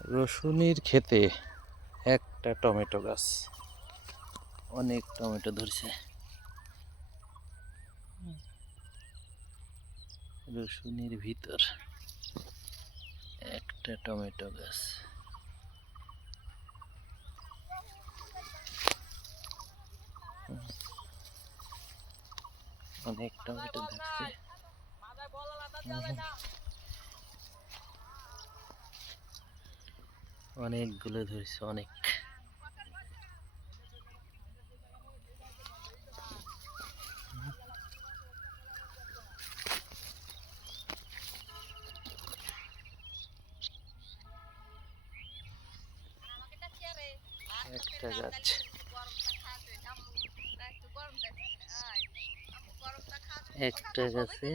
রসুনের খেতে একটা টমেটো গাছ। অনেক টমেটো ধরছে। রসুনের ভিতর একটা টমেটো গাছ। অনেক টমেটো ধরছে। অনেকগুলো ধরছে অনেক। একটা একটা গাছে